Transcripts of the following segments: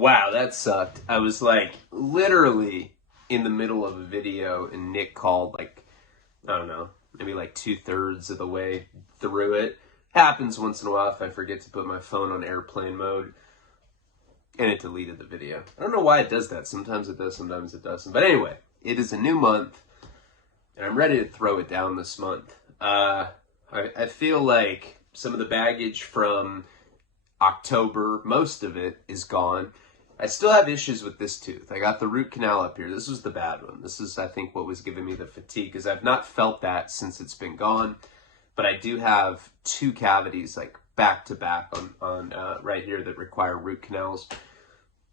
Wow, that sucked. I was like literally in the middle of a video and Nick called like, I don't know, maybe like 2/3 of the way through it. Happens once in a while if I forget to put my phone on airplane mode. And it deleted the video. I don't know why it does that. Sometimes it does, sometimes it doesn't. But anyway, it is a new month, and I'm ready to throw it down this month. I feel like some of the baggage from October, most of it, is gone. I still have issues with this tooth. I got the root canal up here. This was the bad one. This is, I think, what was giving me the fatigue, because I've not felt that since it's been gone. But I do have 2 cavities, like back to back on right here that require root canals.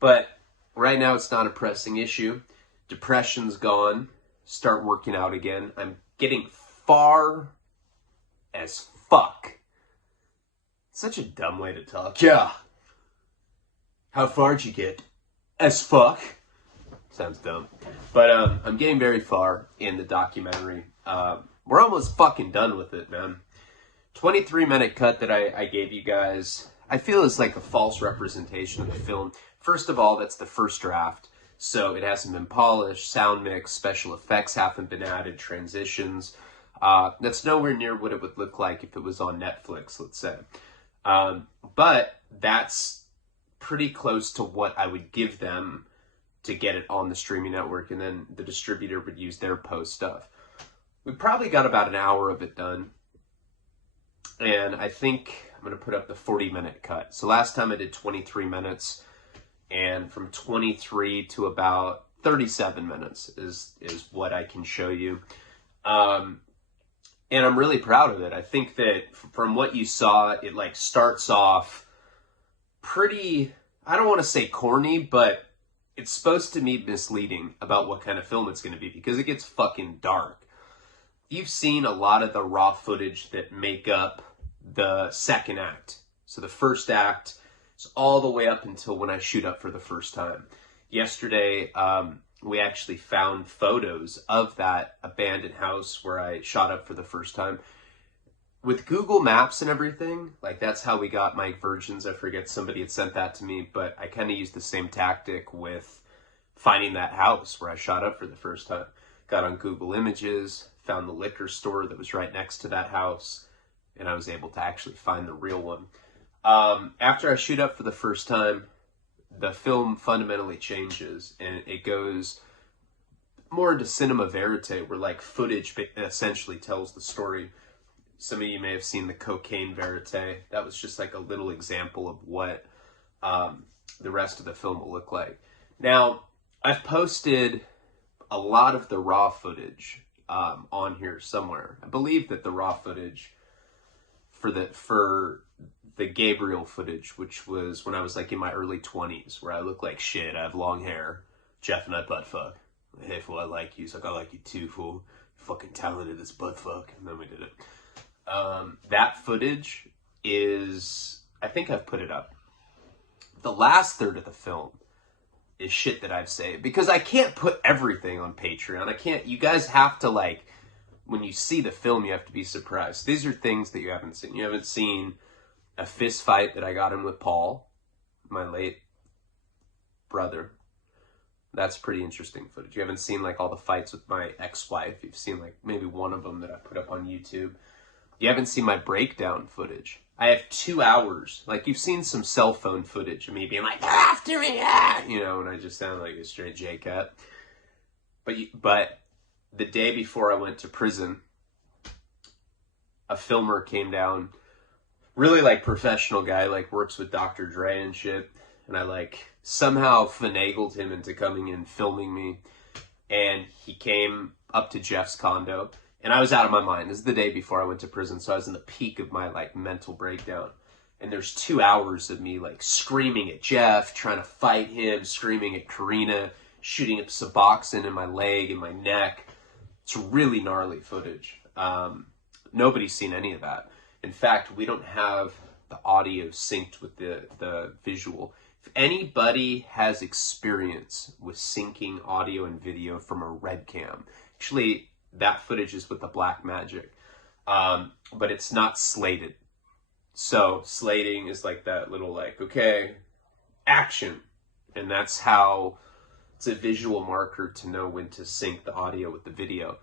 But right now it's not a pressing issue. Depression's gone. Start working out again. I'm getting far as fuck. Such a dumb way to talk. Yeah. How far'd you get? As fuck. Sounds dumb. But I'm getting very far in the documentary. We're almost fucking done with it, man. 23-minute cut that I gave you guys, I feel is like a false representation of the film. First of all, that's the first draft, so it hasn't been polished, sound mix, special effects haven't been added, transitions. That's nowhere near what it would look like if it was on Netflix, let's say. But that's pretty close to what I would give them to get it on the streaming network, and then the distributor would use their post stuff. We probably got about an hour of it done. And I think I'm going to put up the 40-minute cut. So last time I did 23 minutes, and from 23 to about 37 minutes is what I can show you. And I'm really proud of it. I think that from what you saw, it like starts off pretty, I don't want to say corny, but it's supposed to be misleading about what kind of film it's going to be, because it gets fucking dark. You've seen a lot of the raw footage that make up the second act. So the first act is all the way up until when I shoot up for the first time. Yesterday, we actually found photos of that abandoned house where I shot up for the first time. With Google Maps and everything, like that's how we got Mike Virgins. I forget, somebody had sent that to me, but I kind of used the same tactic with finding that house where I shot up for the first time. Got on Google Images, found the liquor store that was right next to that house, and I was able to actually find the real one. After I shoot up for the first time, the film fundamentally changes, and it goes more into cinema verite, where like footage essentially tells the story. Some of you may have seen the cocaine verite. That was just like a little example of what the rest of the film will look like. Now, I've posted a lot of the raw footage on here somewhere. I believe that the raw footage for the Gabriel footage, which was when I was like in my early 20s, where I look like shit, I have long hair, Jeff and I butt fuck. Hey fool, I like you. He's like, I like you too, fool. Fucking talented as butt fuck. And then we did it. That footage is, I think I've put it up. The last third of the film is shit that I've saved, because I can't put everything on Patreon. I can't, you guys have to like, when you see the film, you have to be surprised. These are things that you haven't seen. You haven't seen a fist fight that I got in with Paul, my late brother. That's pretty interesting footage. You haven't seen like all the fights with my ex-wife. You've seen like maybe one of them that I put up on YouTube. You haven't seen my breakdown footage. I have 2 hours. Like, you've seen some cell phone footage of me being like, after me, you know, and I just sound like a straight J-cat. But the day before I went to prison, a filmer came down, really like professional guy, like works with Dr. Dre and shit. And I like somehow finagled him into coming in, filming me. And he came up to Jeff's condo. And I was out of my mind. This is the day before I went to prison, so I was in the peak of my like mental breakdown. And there's 2 hours of me like screaming at Jeff, trying to fight him, screaming at Karina, shooting up Suboxone in my leg and my neck. It's really gnarly footage. Nobody's seen any of that. In fact, we don't have the audio synced with the visual. If anybody has experience with syncing audio and video from a Red Cam, actually, that footage is with the Black Magic, but it's not slated. So slating is like that little like, okay, action, And that's how it's a visual marker to know when to sync the audio with the video.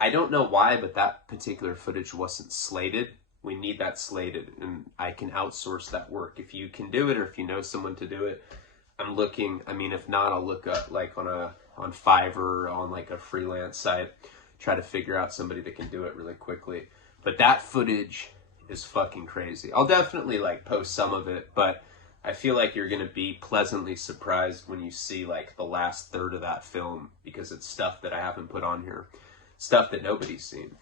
I don't know why, but that particular footage wasn't slated. We need that slated, and I can outsource that work. If you can do it, or if you know someone to do it, I'm looking. I mean, if not, I'll look up like on Fiverr or on like a freelance site, try to figure out somebody that can do it really quickly. But that footage is fucking crazy. I'll definitely like post some of it, but I feel like you're going to be pleasantly surprised when you see like the last third of that film, because it's stuff that I haven't put on here, stuff that nobody's seen.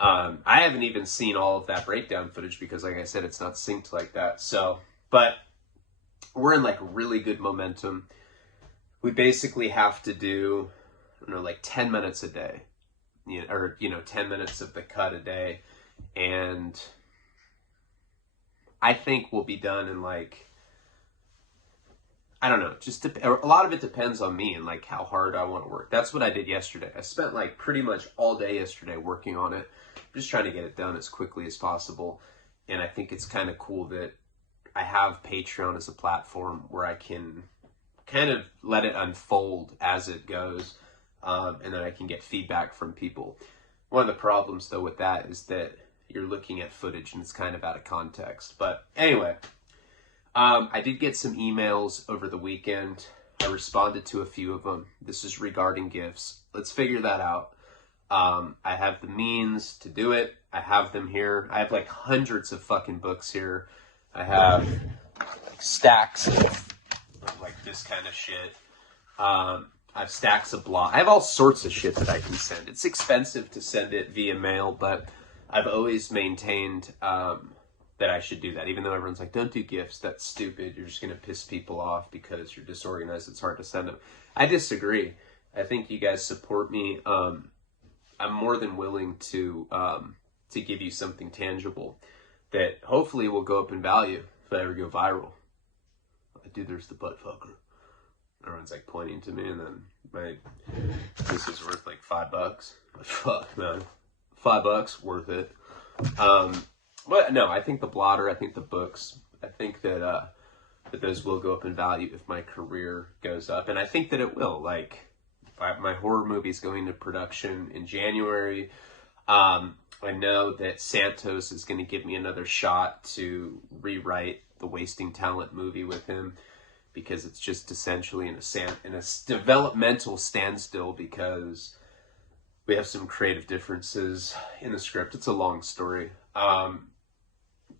I haven't even seen all of that breakdown footage because, like I said, it's not synced like that. So, but we're in like really good momentum. We basically have to do, I don't know, like 10 minutes a day, 10 minutes of the cut a day. And I think we'll be done in like, I don't know, a lot of it depends on me and like how hard I want to work. That's what I did yesterday. I spent like pretty much all day yesterday working on it. I'm just trying to get it done as quickly as possible. And I think it's kind of cool that I have Patreon as a platform where I can kind of let it unfold as it goes. And then I can get feedback from people. One of the problems though with that is that you're looking at footage and it's kind of out of context. But anyway, I did get some emails over the weekend. I responded to a few of them. This is regarding gifts. Let's figure that out. I have the means to do it. I have them here. I have like hundreds of fucking books here. I have like stacks of like this kind of shit. I have stacks of blog. I have all sorts of shit that I can send. It's expensive to send it via mail, but I've always maintained that I should do that. Even though everyone's like, don't do gifts, that's stupid. You're just going to piss people off because you're disorganized. It's hard to send them. I disagree. I think you guys support me. I'm more than willing to give you something tangible that hopefully will go up in value if I ever go viral. Dude, there's the butt fucker. Everyone's like pointing to me, and then this is worth like $5. Fuck, man. $5 worth it. But no, I think the blotter, I think the books, I think that those will go up in value if my career goes up, and I think that it will. Like, my horror movie's going to production in January. I know that Santos is going to give me another shot to rewrite the Wasting Talent movie with him, because it's just essentially in a developmental standstill because we have some creative differences in the script. It's a long story.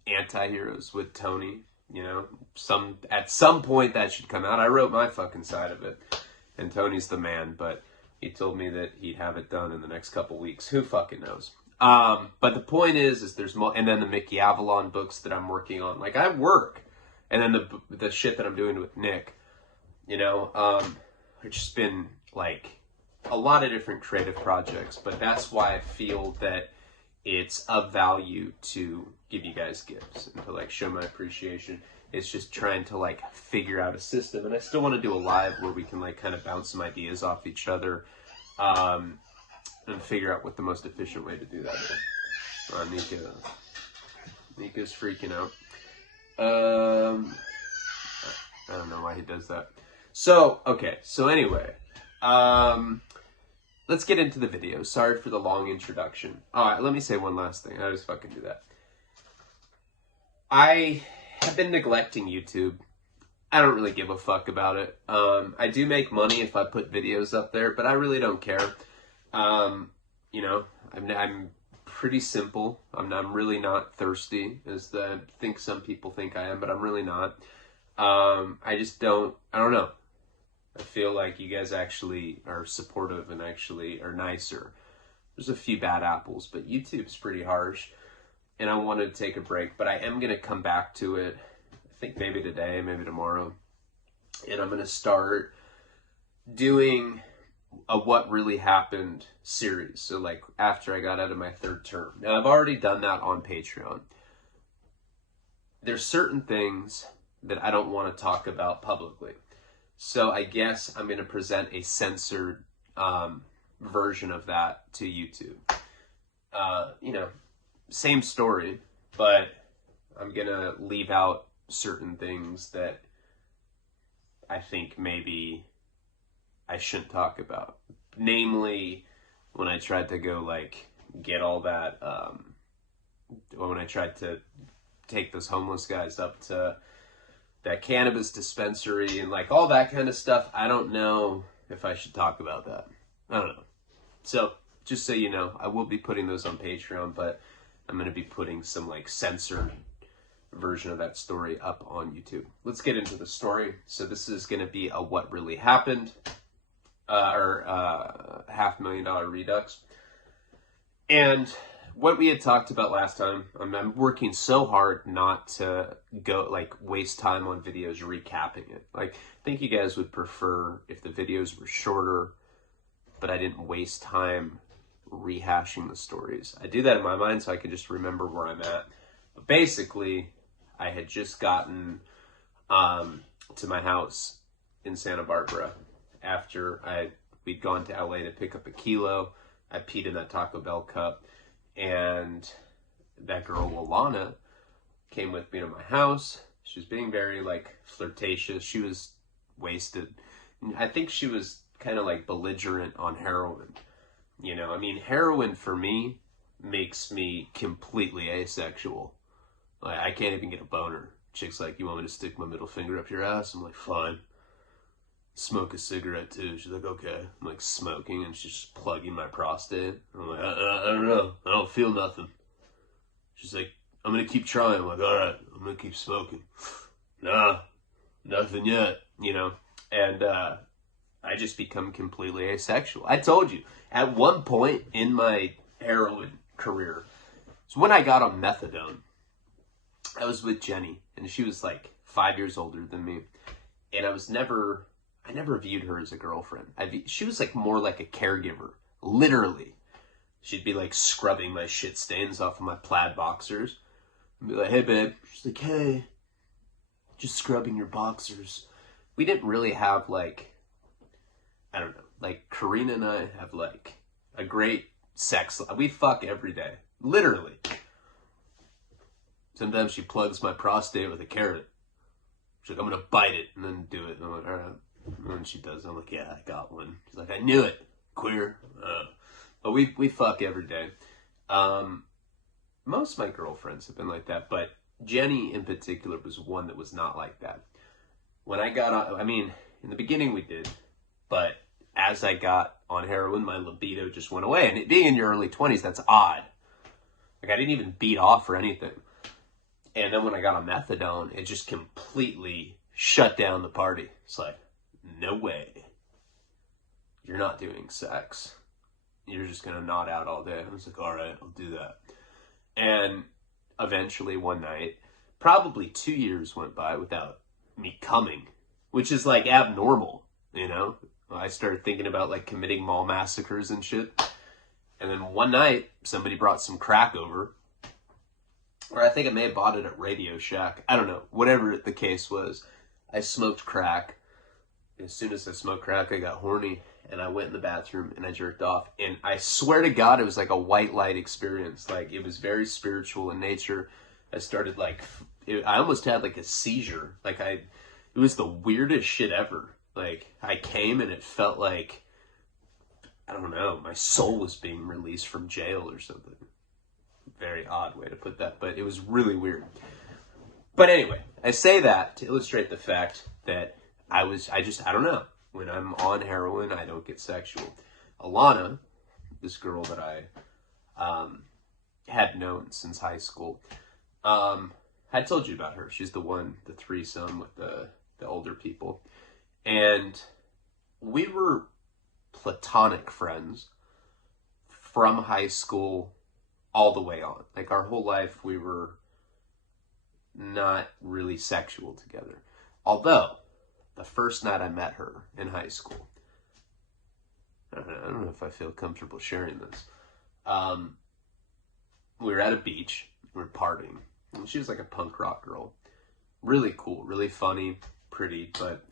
Anti-heroes with Tony, at some point that should come out. I wrote my fucking side of it, and Tony's the man, but he told me that he'd have it done in the next couple weeks. Who fucking knows? But the point is there's more, and then the Mickey Avalon books that I'm working on. Like, I work, and then the shit that I'm doing with Nick, it's just been like a lot of different creative projects. But that's why I feel that it's of value to give you guys gifts and to like show my appreciation. It's just trying to like figure out a system, and I still want to do a live where we can like kind of bounce some ideas off each other, and figure out what the most efficient way to do that is. Nico's freaking out. I don't know why he does that. So, okay. So anyway, let's get into the video. Sorry for the long introduction. All right, let me say one last thing. I just fucking do that. I have been neglecting YouTube. I don't really give a fuck about it. I do make money if I put videos up there, but I really don't care. I'm pretty simple. I'm really not thirsty, as I think some people think I am, but I'm really not. I don't know. I feel like you guys actually are supportive and actually are nicer. There's a few bad apples, but YouTube's pretty harsh, and I wanted to take a break, but I am going to come back to it. I think maybe today, maybe tomorrow, and I'm going to start doing a What Really Happened series. So like after I got out of my third term. Now I've already done that on Patreon. There's certain things that I don't want to talk about publicly. So I guess I'm going to present a censored version of that to YouTube. Same story, but I'm going to leave out certain things that I think maybe I shouldn't talk about. Namely, when I tried to go like get all that, when I tried to take those homeless guys up to that cannabis dispensary and like all that kind of stuff. I don't know if I should talk about that. I don't know. So just so you know, I will be putting those on Patreon, but I'm going to be putting some like censored version of that story up on YouTube. Let's get into the story. So this is going to be a what really happened, or $500,000 Redux. And what we had talked about last time, I'm working so hard not to go like waste time on videos recapping it. Like, I think you guys would prefer if the videos were shorter, but I didn't waste time rehashing the stories. I do that in my mind so I can just remember where I'm at. But basically, I had just gotten to my house in Santa Barbara after we'd gone to LA to pick up a kilo. I peed in that Taco Bell cup, and that girl Alana came with me to my house. She was being very like flirtatious. She was wasted. I think she was kind of like belligerent on heroin. You know, I mean, heroin for me makes me completely asexual. Like, I can't even get a boner. Chick's like, you want me to stick my middle finger up your ass? I'm like, fine. Smoke a cigarette too. She's like, okay. I'm like smoking, and she's just plugging my prostate. I'm like, I don't know. I don't feel nothing. She's like, I'm gonna keep trying. I'm like, all right, I'm gonna keep smoking. Nah, nothing yet, you know? And I just become completely asexual. I told you, at one point in my heroin career, so when I got on methadone, I was with Jenny, and she was like 5 years older than me. And I never viewed her as a girlfriend. She was like more like a caregiver, literally. She'd be like scrubbing my shit stains off of my plaid boxers. I'd be like, hey babe. She's like, hey, just scrubbing your boxers. We didn't really have like, I don't know, like Karina and I have like a great sex life. We fuck every day, literally. Sometimes she plugs my prostate with a carrot. She's like, I'm gonna bite it and then do it. And I'm like, all right. And then she does. I'm like, yeah, I got one. She's like, I knew it. Queer. But we fuck every day. Most of my girlfriends have been like that, but Jenny in particular was one that was not like that. When I got on, I mean, in the beginning we did, but as I got on heroin, my libido just went away. And it being in your early 20s, that's odd. Like, I didn't even beat off or anything. And then when I got on methadone, it just completely shut down the party. It's like, no way. You're not doing sex. You're just going to nod out all day. I was like, all right, I'll do that. And eventually one night, probably 2 years went by without me coming, which is like abnormal, you know? I started thinking about like committing mall massacres and shit. And then one night, somebody brought some crack over. Or I think I may have bought it at Radio Shack. I don't know. Whatever the case was, I smoked crack. As soon as I smoked crack, I got horny, and I went in the bathroom, and I jerked off. And I swear to God, it was like a white light experience. Like, it was very spiritual in nature. I started, like, I almost had, like, a seizure. Like, it was the weirdest shit ever. Like, I came, and it felt like, I don't know, my soul was being released from jail or something. Very odd way to put that, but it was really weird. But anyway, I say that to illustrate the fact that I don't know. When I'm on heroin, I don't get sexual. Alana, this girl that I had known since high school, I told you about her. She's the threesome with the older people. And we were platonic friends from high school all the way on. Like, our whole life, we were not really sexual together. Although, the first night I met her in high school, I don't know if I feel comfortable sharing this. We were at a beach. We were partying. And she was like a punk rock girl. Really cool, really funny, pretty, but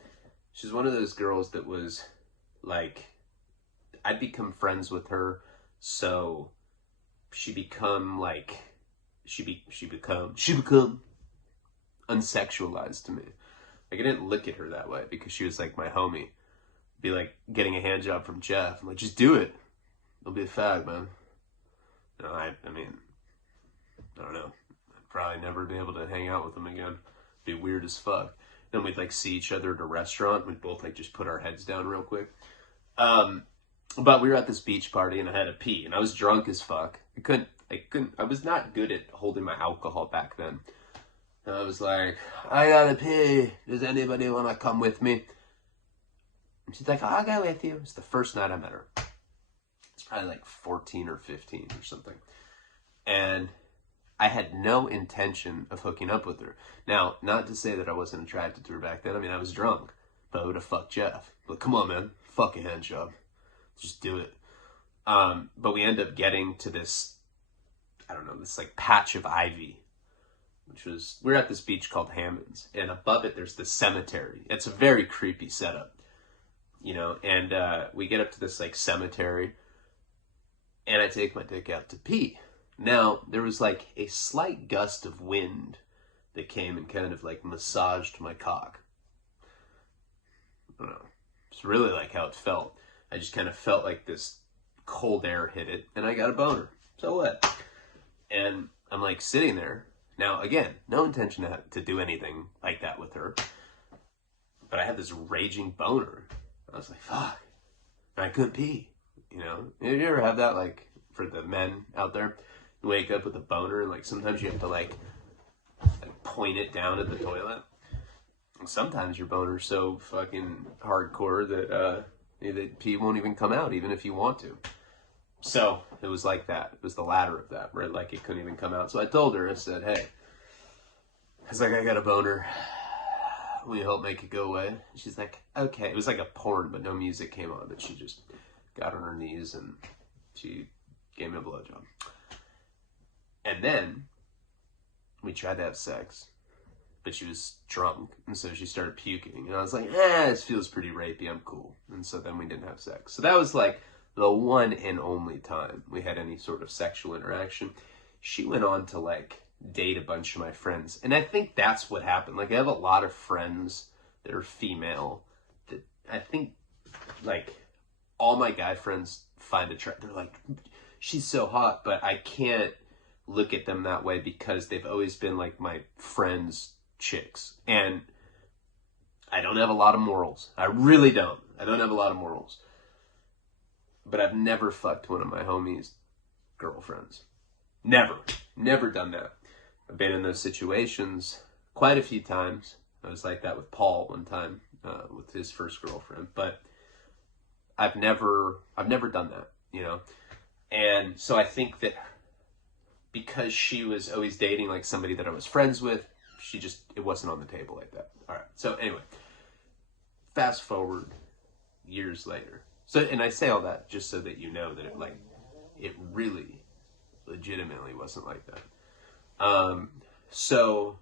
she's one of those girls that was like, I'd become friends with her, so she become unsexualized to me. Like, I didn't look at her that way because she was like my homie. Be like getting a hand job from Jeff. I'm like, just do it. Don't be a fag, man. No, I mean, I don't know. I'd probably never be able to hang out with him again. Be weird as fuck. Then we'd like see each other at a restaurant. We'd both like just put our heads down real quick. But we were at this beach party and I had to pee and I was drunk as fuck. I was not good at holding my alcohol back then. And I was like, I gotta pee. Does anybody want to come with me? And she's like, I'll go with you. It's the first night I met her. It's probably like 14 or 15 or something. And I had no intention of hooking up with her. Now, not to say that I wasn't attracted to her back then. I mean, I was drunk. But I would have fucked Jeff. But come on, man. Fuck a hand job. Just do it. But we end up getting to this, I don't know, this like patch of ivy. We're at this beach called Hammond's. And above it, there's this cemetery. It's a very creepy setup. You know, and we get up to this like cemetery. And I take my dick out to pee. Now, there was like a slight gust of wind that came and kind of like massaged my cock. I don't know. It's really like how it felt. I just kind of felt like this cold air hit it and I got a boner. So what? And I'm like sitting there. Now, again, no intention to do anything like that with her. But I had this raging boner. I was like, fuck. And I couldn't pee. You know? Did you ever have that, like, for the men out there? You wake up with a boner and, like, sometimes you have to, like point it down at the toilet. And sometimes your boner's so fucking hardcore that the pee won't even come out, even if you want to. So, it was like that. It was the latter of that, right? Like, it couldn't even come out. So I told her, I said, hey, I was like, I got a boner. Will you help make it go away? And she's like, okay. It was like a porn, but no music came on. But she just got on her knees and she gave me a blowjob. And then we tried to have sex, but she was drunk, and so she started puking. And I was like, this feels pretty rapey. I'm cool. And so then we didn't have sex. So that was like the one and only time we had any sort of sexual interaction. She went on to like date a bunch of my friends. And I think that's what happened. Like, I have a lot of friends that are female that I think, like, all my guy friends find attractive. They're like, she's so hot, but I can't look at them that way because they've always been, like, my friends' chicks. And I don't have a lot of morals. I really don't. I don't have a lot of morals. But I've never fucked one of my homies' girlfriends. Never. Never done that. I've been in those situations quite a few times. I was like that with Paul one time, with his first girlfriend. But I've never done that, you know? And so I think that because she was always dating like somebody that I was friends with, it wasn't on the table like that. All right. So anyway, fast forward years later. So, and I say all that just so that you know that it really legitimately wasn't like that. So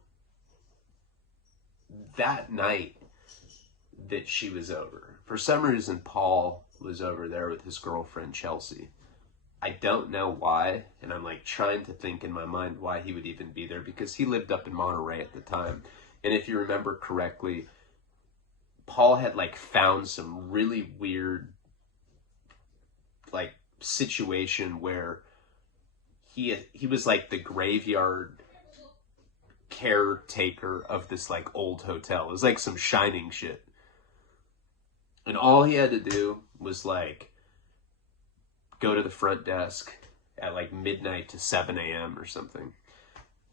that night that she was over, for some reason, Paul was over there with his girlfriend, Chelsea. I don't know why, and I'm like trying to think in my mind why he would even be there, because he lived up in Monterey at the time. And if you remember correctly, Paul had like found some really weird like situation where he was like the graveyard caretaker of this like old hotel. It was like some Shining shit. And all he had to do was like go to the front desk at like midnight to 7 a.m. or something.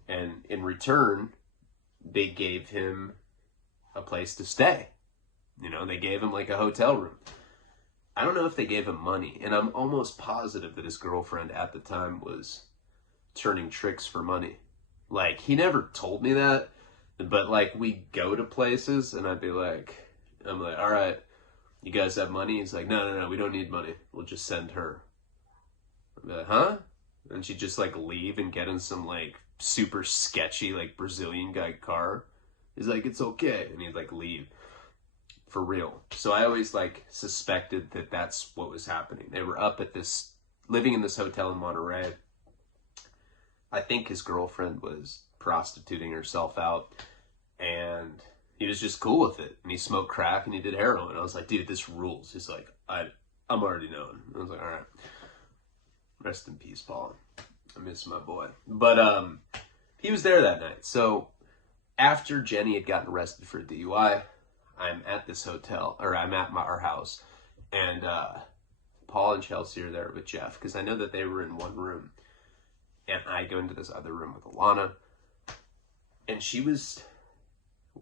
And in return, they gave him a place to stay. You know, they gave him like a hotel room. I don't know if they gave him money. And I'm almost positive that his girlfriend at the time was turning tricks for money. Like, he never told me that. But like, we go to places and I'm like, all right, you guys have money? He's like, no, we don't need money. We'll just send her. I'd be like, huh? And she'd just like leave and get in some like super sketchy like Brazilian guy car. He's like, it's okay. And he'd like leave. For real. So I always like suspected that that's what was happening. They were up at this, living in this hotel in Monterey. I think his girlfriend was prostituting herself out. And he was just cool with it. And he smoked crack and he did heroin. I was like, dude, this rules. He's like, I'm already knowing. I was like, all right. Rest in peace, Paul. I miss my boy. But he was there that night. So after Jenny had gotten arrested for DUI, I'm at this hotel, or I'm at our house, and Paul and Chelsea are there with Jeff, because I know that they were in one room, and I go into this other room with Alana, and she was,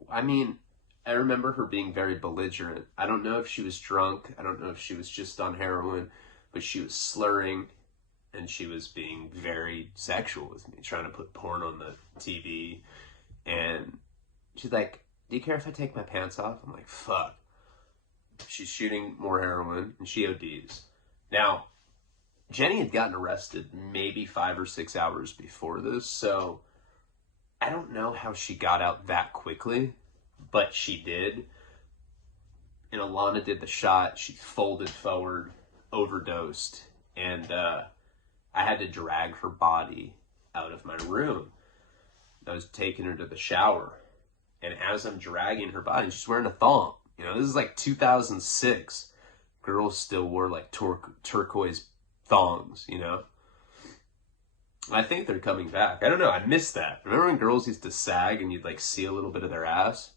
I mean, I remember her being very belligerent. I don't know if she was drunk, I don't know if she was just on heroin, but she was slurring, and she was being very sexual with me, trying to put porn on the TV, and she's like, do you care if I take my pants off? I'm like, fuck. She's shooting more heroin, and she ODs. Now, Jenny had gotten arrested maybe 5 or 6 hours before this, so I don't know how she got out that quickly, but she did. And Alana did the shot. She folded forward, overdosed, and I had to drag her body out of my room. I was taking her to the shower, and as I'm dragging her body, she's wearing a thong. You know, this is like 2006. Girls still wore like turquoise thongs, you know? I think they're coming back. I don't know. I miss that. Remember when girls used to sag and you'd like see a little bit of their ass?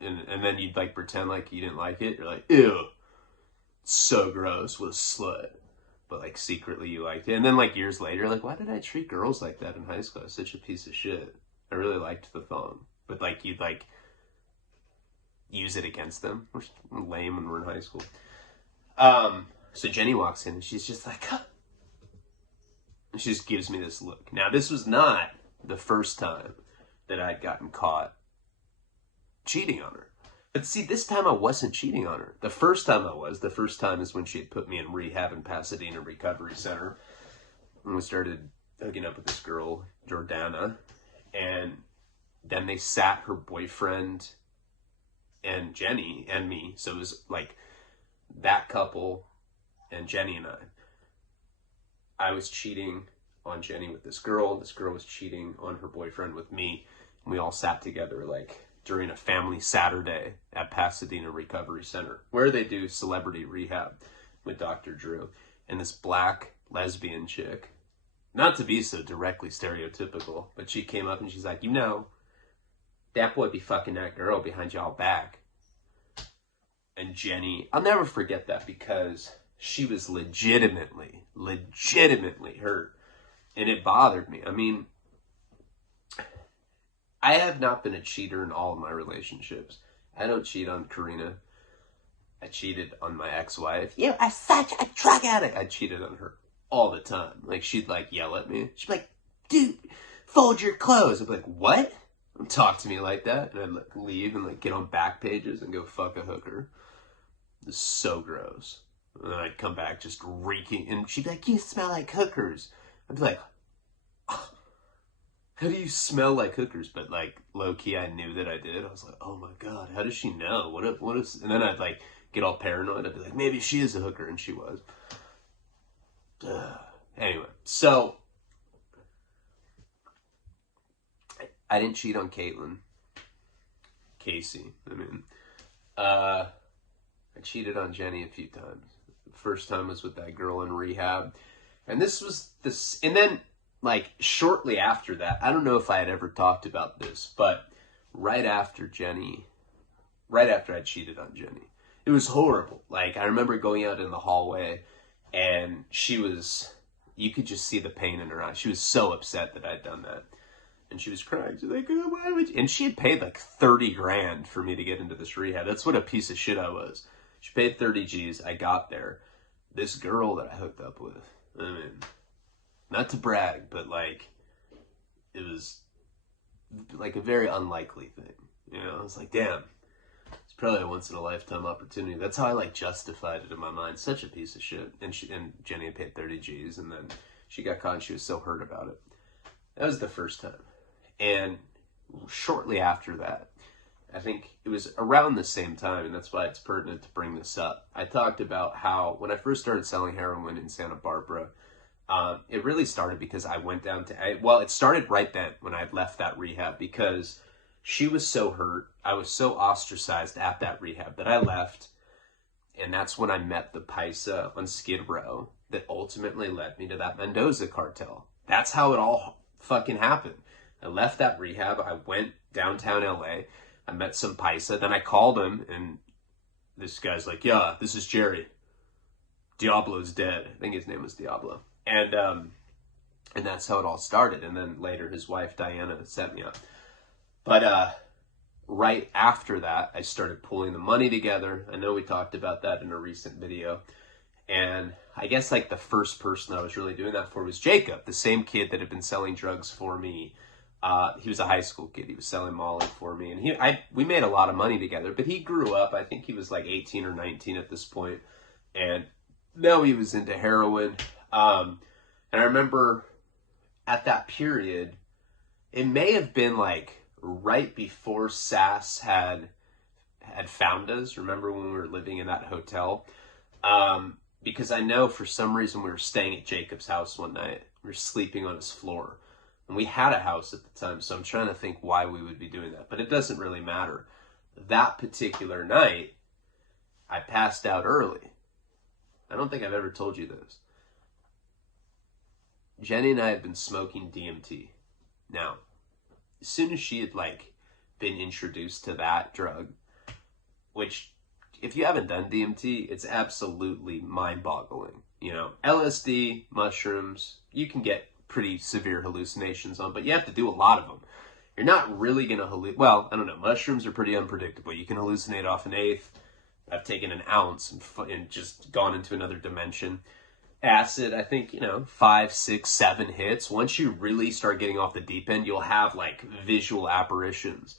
And then you'd like pretend like you didn't like it. You're like, ew, so gross, what a slut. But like secretly you liked it. And then like years later, you're like, why did I treat girls like that in high school? I was such a piece of shit. I really liked the thong. But like you'd like use it against them. We're lame when we're in high school. So Jenny walks in and she's just like, huh. And she just gives me this look. Now this was not the first time that I'd gotten caught cheating on her. But see, this time I wasn't cheating on her. The first time is when she had put me in rehab in Pasadena Recovery Center. And we started hooking up with this girl, Jordana. And then they sat her boyfriend and Jenny and me. So it was like that couple and Jenny and I was cheating on Jenny with this girl. This girl was cheating on her boyfriend with me. And we all sat together like during a family Saturday at Pasadena Recovery Center, where they do celebrity rehab with Dr. Drew. And this black lesbian chick, not to be so directly stereotypical, but she came up and she's like, you know, that boy be fucking that girl behind y'all back. And Jenny, I'll never forget that, because she was legitimately hurt. And it bothered me. I mean, I have not been a cheater in all of my relationships. I don't cheat on Karina. I cheated on my ex-wife. You are such a drug addict. I cheated on her all the time. Like, she'd like yell at me. She'd be like, dude, fold your clothes. I'd be like, what? Don't talk to me like that. And I'd like leave and like get on back pages and go fuck a hooker. It was so gross. And then I'd come back just reeking. And she'd be like, you smell like hookers. I'd be like, oh, how do you smell like hookers? But like low-key, I knew that I did. I was like, oh my God, how does she know? What is, and then I'd like get all paranoid. I'd be like, maybe she is a hooker. And she was. Anyway, so I didn't cheat on Casey. I mean, I cheated on Jenny a few times. The first time was with that girl in rehab. And and then like shortly after that, I don't know if I had ever talked about this, but right after I cheated on Jenny, it was horrible. Like I remember going out in the hallway and you could just see the pain in her eyes. She was so upset that I'd done that. And she was crying. She's like, oh, why would you? And she had paid like 30 grand for me to get into this rehab. That's what a piece of shit I was. She paid 30 G's. I got there. This girl that I hooked up with, I mean, not to brag, but like, it was like a very unlikely thing. You know, I was like, damn, it's probably a once in a lifetime opportunity. That's how I like justified it in my mind. Such a piece of shit. And Jenny had paid 30 G's, and then she got caught and she was so hurt about it. That was the first time. And shortly after that, I think it was around the same time, and that's why it's pertinent to bring this up. I talked about how when I first started selling heroin in Santa Barbara, it really started because I went down to, it started right then when I had left that rehab, because She was so hurt. I was so ostracized at that rehab that I left. And that's when I met the Paisa on Skid Row that ultimately led me to that Mendoza cartel. That's how it all fucking happened. I left that rehab. I went downtown LA. I met some Paisa. Then I called him, and this guy's like, yeah, this is Jerry. Diablo's dead. I think his name was Diablo. And that's how it all started. And then later his wife, Diana, set me up. But right after that, I started pulling the money together. I know we talked about that in a recent video. And I guess like the first person I was really doing that for was Jacob, the same kid that had been selling drugs for me. He was a high school kid. He was selling Molly for me. And we made a lot of money together. But he grew up. I think he was like 18 or 19 at this point. And now he was into heroin. And I remember at that period, it may have been like right before SAS had found us. Remember when we were living in that hotel? Because I know for some reason we were staying at Jacob's house one night. We were sleeping on his floor. And we had a house at the time, so I'm trying to think why we would be doing that. But it doesn't really matter. That particular night, I passed out early. I don't think I've ever told you this. Jenny and I had been smoking DMT. Now, as soon as she had been introduced to that drug, which if you haven't done DMT, it's absolutely mind-boggling. You know, LSD, mushrooms, you can get pretty severe hallucinations on, but you have to do a lot of them. You're not really going to hallucinate. Well, I don't know. Mushrooms are pretty unpredictable. You can hallucinate off an eighth. I've taken an ounce and just gone into another dimension. Acid, I think, 5, 6, 7 hits. Once you really start getting off the deep end, you'll have visual apparitions.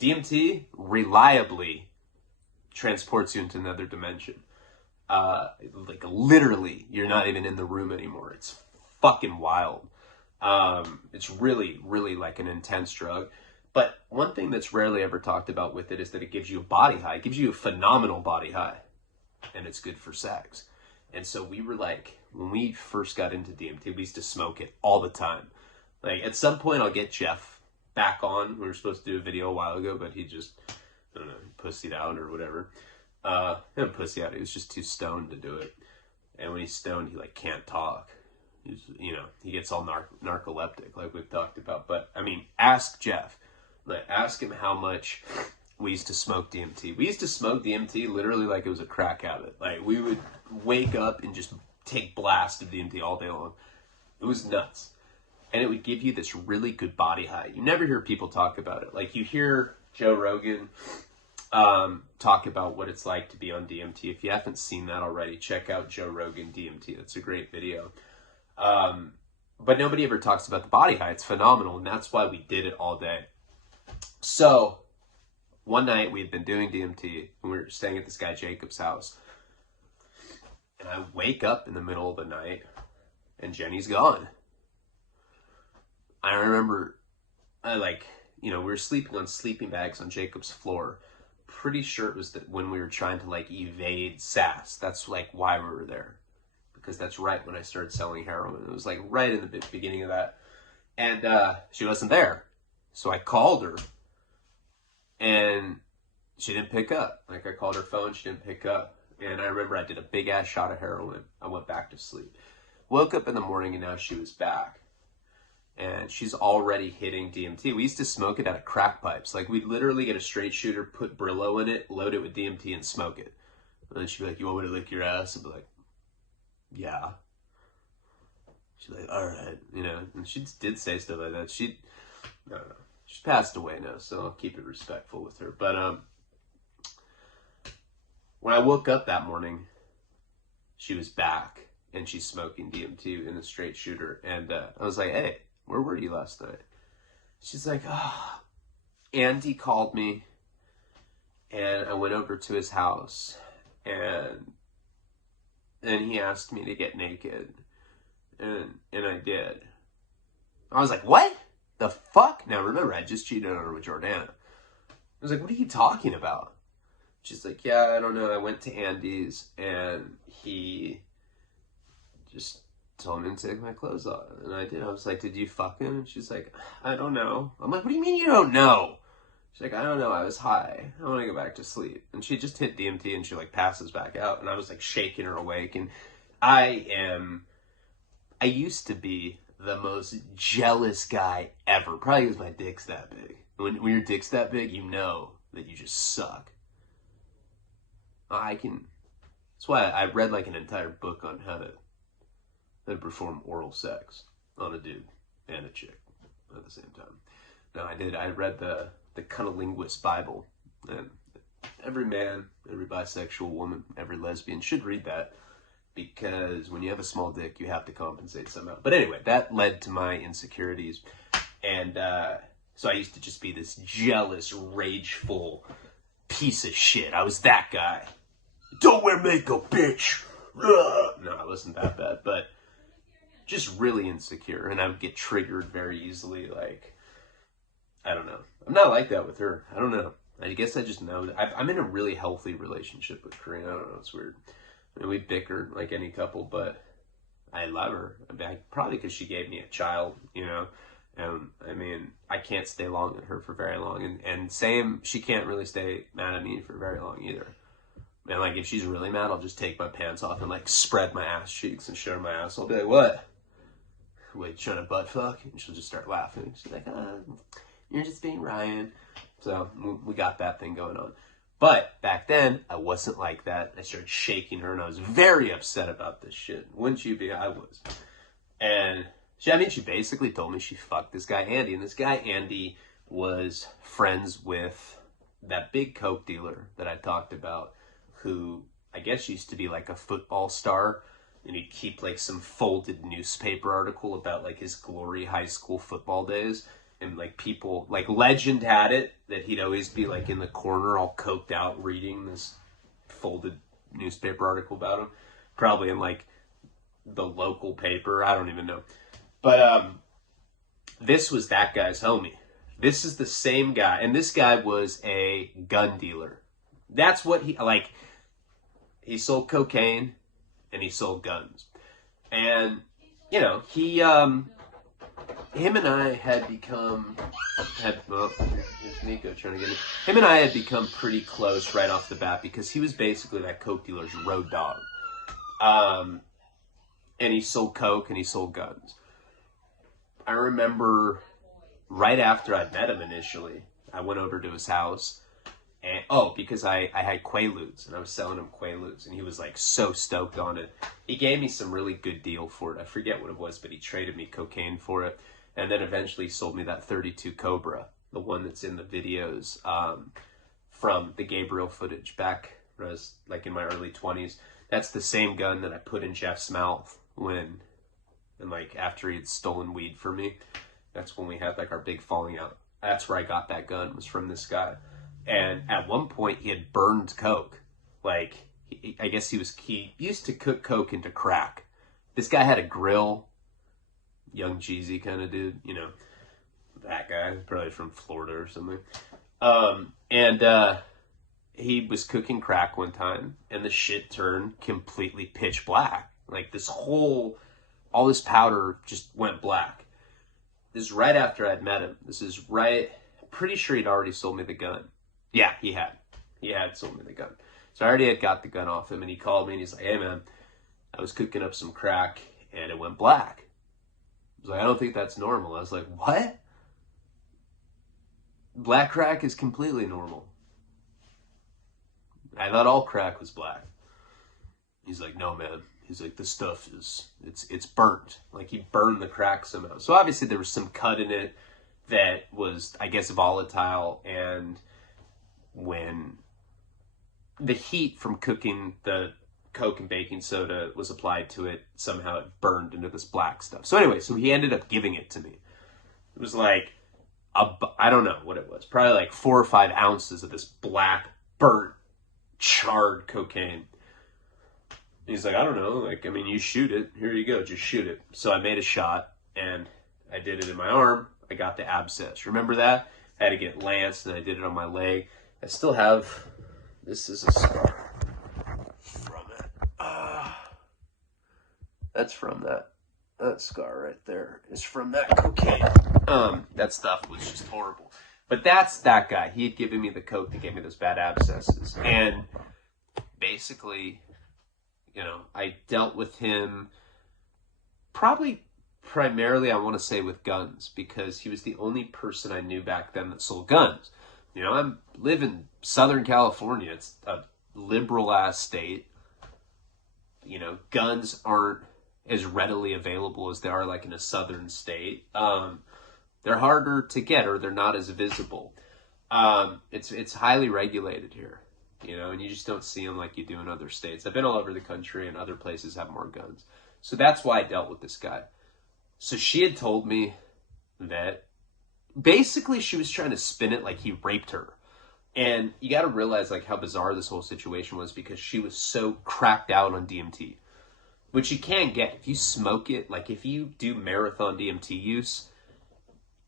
DMT reliably transports you into another dimension. Literally, you're not even in the room anymore. It's fucking wild. It's really, really an intense drug. But one thing that's rarely ever talked about with it is that it gives you a body high. It gives you a phenomenal body high. And it's good for sex. And so we were when we first got into DMT, we used to smoke it all the time. At some point, I'll get Jeff back on. We were supposed to do a video a while ago, but he just, I don't know, pussied out or whatever. Not pussy out, he was just too stoned to do it. And when he's stoned, he can't talk. He gets all narcoleptic, like we've talked about. But, ask Jeff. Ask him how much we used to smoke DMT. We used to smoke DMT literally like it was a crack habit. We would wake up and just take blast of DMT all day long. It was nuts. And it would give you this really good body high. You never hear people talk about it. You hear Joe Rogan talk about what it's like to be on DMT. If you haven't seen that already, check out Joe Rogan DMT. That's a great video. But nobody ever talks about the body high. It's phenomenal, and that's why we did it all day. So, one night we had been doing DMT, and we were staying at this guy Jacob's house. And I wake up in the middle of the night, and Jenny's gone. I remember, we were sleeping on sleeping bags on Jacob's floor. Pretty sure it was that when we were trying to, evade SAS. That's, why we were there. Because that's right when I started selling heroin. It was, right in the beginning of that. And she wasn't there. So I called her. And she didn't pick up. I called her phone, she didn't pick up. And I remember I did a big-ass shot of heroin. I went back to sleep. Woke up in the morning, and now she was back. And she's already hitting DMT. We used to smoke it out of crack pipes. We'd literally get a straight shooter, put Brillo in it, load it with DMT, and smoke it. And then she'd be like, you want me to lick your ass? I'd be like, yeah. She's like, all right. And she did say stuff like that. I don't know. She's passed away now, so I'll keep it respectful with her. But when I woke up that morning, she was back, and she's smoking DMT in a straight shooter. And I was like, hey, where were you last night? She's like, oh, Andy called me, and I went over to his house, and then he asked me to get naked, and I did. I was like, what? The fuck? Now remember, I just cheated on her with Jordana. I was like, what are you talking about? She's like, yeah, I don't know. I went to Andy's, and he just told me to take my clothes off. And I did. I was like, did you fuck him? And she's like, I don't know. I'm like, what do you mean you don't know? She's like, I don't know, I was high. I want to go back to sleep. And she just hit DMT and she like passes back out. And I was like shaking her awake. And I used to be the most jealous guy ever. Probably because my dick's that big. When your dick's that big, you know that you just suck. That's why I read like an entire book on how to perform oral sex on a dude and a chick at the same time. No, I read the Cunnilinguist Bible, and every man, every bisexual woman, every lesbian should read that, because when you have a small dick, you have to compensate somehow. But anyway, that led to my insecurities, and so I used to just be this jealous, rageful piece of shit. I was that guy. Don't wear makeup, bitch! No, it wasn't that bad, but just really insecure, and I would get triggered very easily, like, I don't know. I'm not like that with her. I don't know. I guess I just know that I'm in a really healthy relationship with Corinne. I don't know. It's weird. I mean, we bicker like any couple, but I love her. I mean, probably because she gave me a child, you know. And I mean, I can't stay long with her for very long. And same, she can't really stay mad at me for very long either. Man, like, if she's really mad, I'll just take my pants off and like spread my ass cheeks and show my ass. I'll be like, what? Wait, trying to butt fuck? And she'll just start laughing. She's like, you're just being Ryan. So we got that thing going on. But back then, I wasn't like that. I started shaking her, and I was very upset about this shit. Wouldn't you be? I was. And she basically told me she fucked this guy, Andy. And this guy, Andy, was friends with that big coke dealer that I talked about, who I guess used to be like a football star. And he'd keep like some folded newspaper article about like his glory high school football days. And like people, like legend had it that he'd always be like in the corner all coked out reading this folded newspaper article about him. Probably in like the local paper. I don't even know. But this was that guy's homie. This is the same guy. And this guy was a gun dealer. That's what he, like, he sold cocaine and he sold guns. And, you know, him and I had become, well, here's Nico trying to get me. Him and I had become pretty close right off the bat because he was basically that coke dealer's road dog. And he sold coke and he sold guns. I remember right after I'd met him initially, I went over to his house. And, because I had Quaaludes, and I was selling him Quaaludes, and he was like so stoked on it. He gave me some really good deal for it. I forget what it was, but he traded me cocaine for it. And then eventually sold me that 32 Cobra, the one that's in the videos from the Gabriel footage back when I was like in my early 20s. That's the same gun that I put in Jeff's mouth after he had stolen weed from me. That's when we had like our big falling out. That's where I got that gun, was from this guy. And at one point he had burned coke. Like, I guess he used to cook coke into crack. This guy had a grill. Young Jeezy kind of dude, you know, that guy, probably from Florida or something. He was cooking crack one time, and the shit turned completely pitch black. Like all this powder just went black. This is right after I'd met him. Pretty sure he'd already sold me the gun. Yeah, he had. He had sold me the gun. So I already had got the gun off him, and he called me, and he's like, hey, man, I was cooking up some crack, and it went black. I was like, I don't think that's normal. I was like, what? Black crack is completely normal. I thought all crack was black. He's like, no, man. He's like, this stuff it's burnt. Like, he burned the crack somehow. So obviously there was some cut in it that was, I guess, volatile. And when the heat from cooking the Coke and baking soda was applied to it, somehow it burned into this black stuff. So anyway, so he ended up giving it to me. It was like, I don't know what it was. Probably like 4 or 5 ounces of this black, burnt, charred cocaine. He's like, I don't know. Like, I mean, you shoot it. Here you go. Just shoot it. So I made a shot, and I did it in my arm. I got the abscess. Remember that? I had to get lanced, and I did it on my leg. I still have, this is a scar from it. That's from that scar right there is from that cocaine. That stuff was just horrible. But that's that guy. He had given me the coke that gave me those bad abscesses. And basically, you know, I dealt with him probably primarily, I want to say, with guns, because he was the only person I knew back then that sold guns. You know, I live in Southern California. It's a liberal-ass state. You know, guns aren't as readily available as they are like in a southern state. They're harder to get, or they're not as visible. It's highly regulated here, you know, and you just don't see them like you do in other states. I've been all over the country, and other places have more guns. So that's why I dealt with this guy. So she had told me that basically she was trying to spin it like he raped her. And you got to realize like how bizarre this whole situation was, because she was so cracked out on DMT, which you can get if you smoke it. Like if you do marathon DMT use,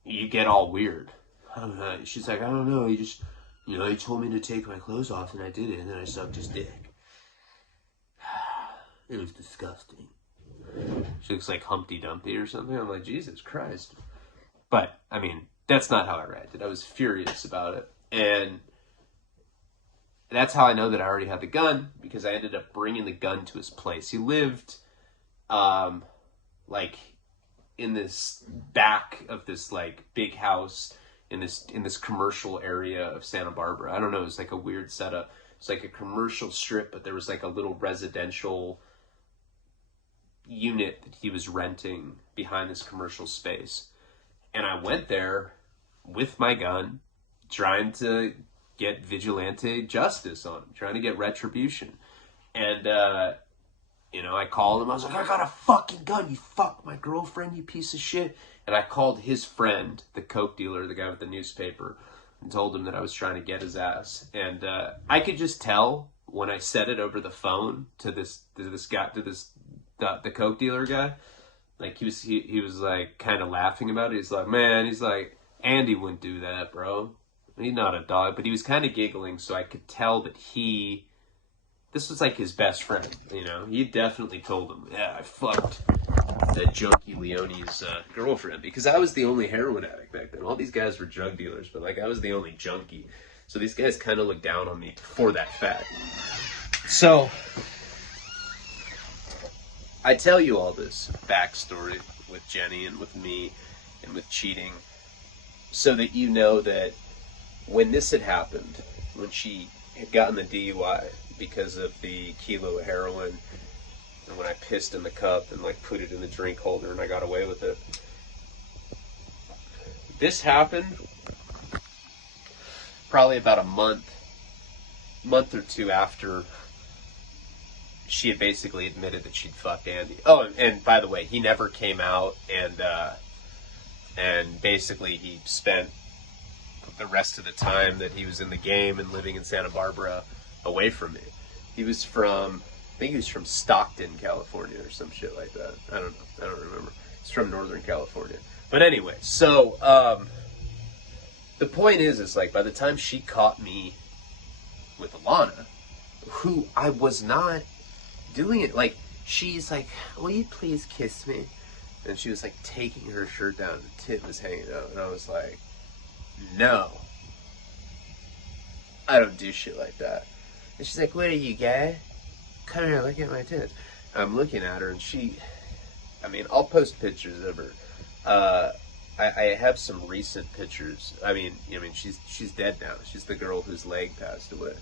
you get all weird. I don't know. She's like, I don't know. He just, you know, he told me to take my clothes off, and I did it, and then I sucked his dick. It was disgusting. She looks like Humpty Dumpty or something. I'm like, Jesus Christ. But, I mean, that's not how I reacted. I was furious about it. And that's how I know that I already had the gun, because I ended up bringing the gun to his place. He lived, like, in this back of this like big house in this commercial area of Santa Barbara. I don't know, it was like a weird setup. It's like a commercial strip, but there was like a little residential unit that he was renting behind this commercial space. And I went there with my gun, trying to get vigilante justice on him, trying to get retribution. And you know, I called him. I was like, I got a fucking gun. You fucked my girlfriend, you piece of shit. And I called his friend, the coke dealer, the guy with the newspaper, and told him that I was trying to get his ass. And I could just tell when I said it over the phone to this guy, the coke dealer guy, like he was like kind of laughing about it. He's like, man, he's like, Andy wouldn't do that, bro. He's not a dog. But he was kind of giggling, so I could tell that this was like his best friend, you know. He definitely told him, yeah, I fucked that junkie Leone's girlfriend, because I was the only heroin addict back then. All these guys were drug dealers, but like I was the only junkie. So these guys kind of looked down on me for that fact. So I tell you all this backstory with Jenny and with me and with cheating, so that you know that when this had happened, when she had gotten the DUI because of the kilo of heroin, and when I pissed in the cup and like put it in the drink holder and I got away with it. This happened probably about a month or two after she had basically admitted that she'd fucked Andy. Oh, and by the way, he never came out, and basically he spent the rest of the time that he was in the game and living in Santa Barbara away from me. He was from, I think he was from Stockton, California, or some shit like that. I don't know. I don't remember. He's from Northern California. But anyway, so the point is like by the time she caught me with Alana, who I was not doing it, like she's like, will you please kiss me? And she was like taking her shirt down, and the tit was hanging out, and I was like, no, I don't do shit like that. And she's like, what are you, gay? Come here, look at my tits. I'm looking at her, and I mean, I'll post pictures of her. I have some recent pictures. I mean, she's dead now. She's the girl whose leg passed away,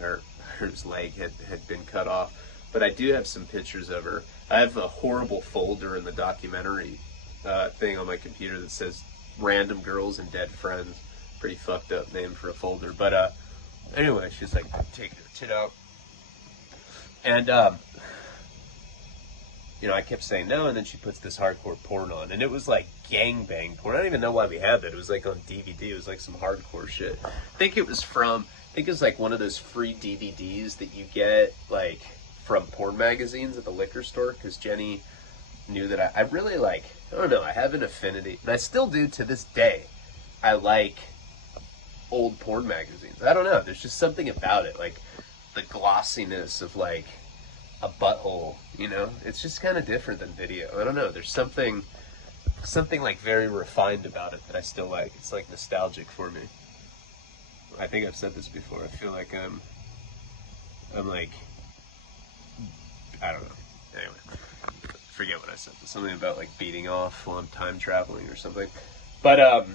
or whose leg had been cut off. But I do have some pictures of her. I have a horrible folder in the documentary thing on my computer that says random girls and dead friends. Pretty fucked up name for a folder. But anyway, she's like taking her tit out. And, you know, I kept saying no, and then she puts this hardcore porn on. And it was like gangbang porn. I don't even know why we had that. It was like on DVD. It was like some hardcore shit. I think it was like one of those free DVDs that you get, like, from porn magazines at the liquor store. Because Jenny knew that I really like, I don't know, I have an affinity. And I still do to this day. I like old porn magazines. I don't know. There's just something about it. Like, the glossiness of, like, a butthole, you know? It's just kind of different than video. I don't know. There's something something like very refined about it that I still like. It's like nostalgic for me. I think I've said this before. I feel like I'm like, I don't know. Anyway, forget what I said. Something about like beating off while I'm time traveling or something. But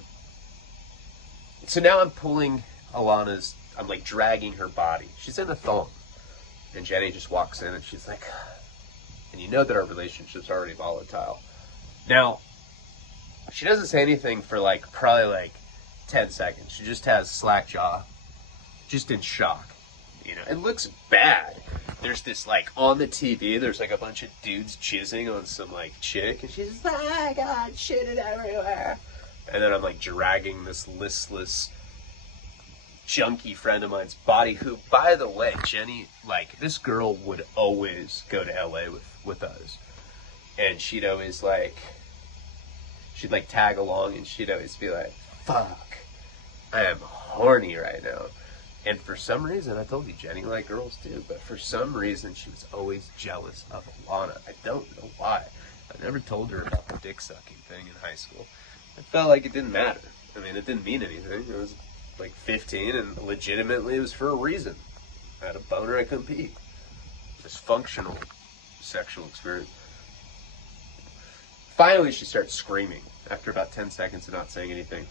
so now I'm pulling Alana's. I'm like dragging her body. She's in a thong, and Jenny just walks in and she's like, and you know that our relationship's already volatile. Now, she doesn't say anything for like probably like 10 seconds. She just has slack jaw, just in shock. You know, it looks bad. There's this like on the TV, there's like a bunch of dudes jizzing on some like chick, and she's just like, oh my god, shit it everywhere. And then I'm like dragging this listless, junky friend of mine's body, who, by the way, Jenny, like, this girl would always go to LA with us. And she'd always like, she'd like tag along, and she'd always be like, fuck, I am horny right now. And for some reason, I told you, Jenny liked girls too, but for some reason, she was always jealous of Alana. I don't know why. I never told her about the dick sucking thing in high school. I felt like it didn't matter. I mean, it didn't mean anything. It was like 15, and legitimately it was for a reason. I had a boner, I couldn't pee. Dysfunctional sexual experience. Finally, she starts screaming after about 10 seconds of not saying anything.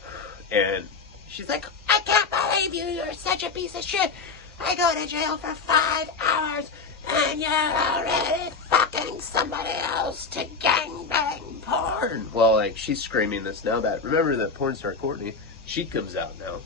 And she's like, I can't believe you, you're such a piece of shit. I go to jail for 5 hours, and you're already fucking somebody else to gangbang porn. Well, like, she's screaming this now, but remember that porn star Courtney, she comes out now.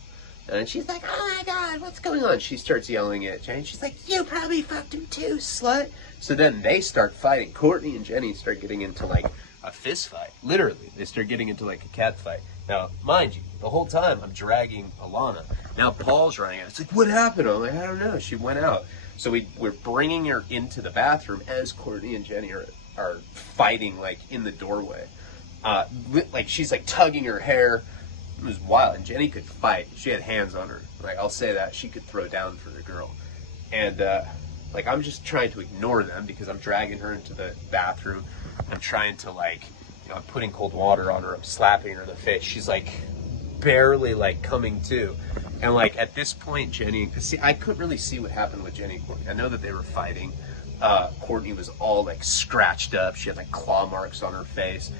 And she's like, oh my god, what's going on? She starts yelling at Jenny. She's like, you probably fucked him too, slut. So then they start fighting. Courtney and Jenny start getting into like a fist fight. Literally, they start getting into like a cat fight. Now, mind you, the whole time I'm dragging Alana. Now Paul's running out. It's like, what happened? I'm like, I don't know. She went out. So we're bringing her into the bathroom as Courtney and Jenny are fighting like in the doorway. Like she's like tugging her hair. It was wild, and Jenny could fight. She had hands on her. Like, I'll say that. She could throw down for the girl. And, like, I'm just trying to ignore them because I'm dragging her into the bathroom. I'm trying to, like, you know, I'm putting cold water on her. I'm slapping her in the face. She's, like, barely, like, coming to. And, like, at this point, Jenny, see, I couldn't really see what happened with Jenny and Courtney. I know that they were fighting. Courtney was all, like, scratched up. She had, like, claw marks on her face.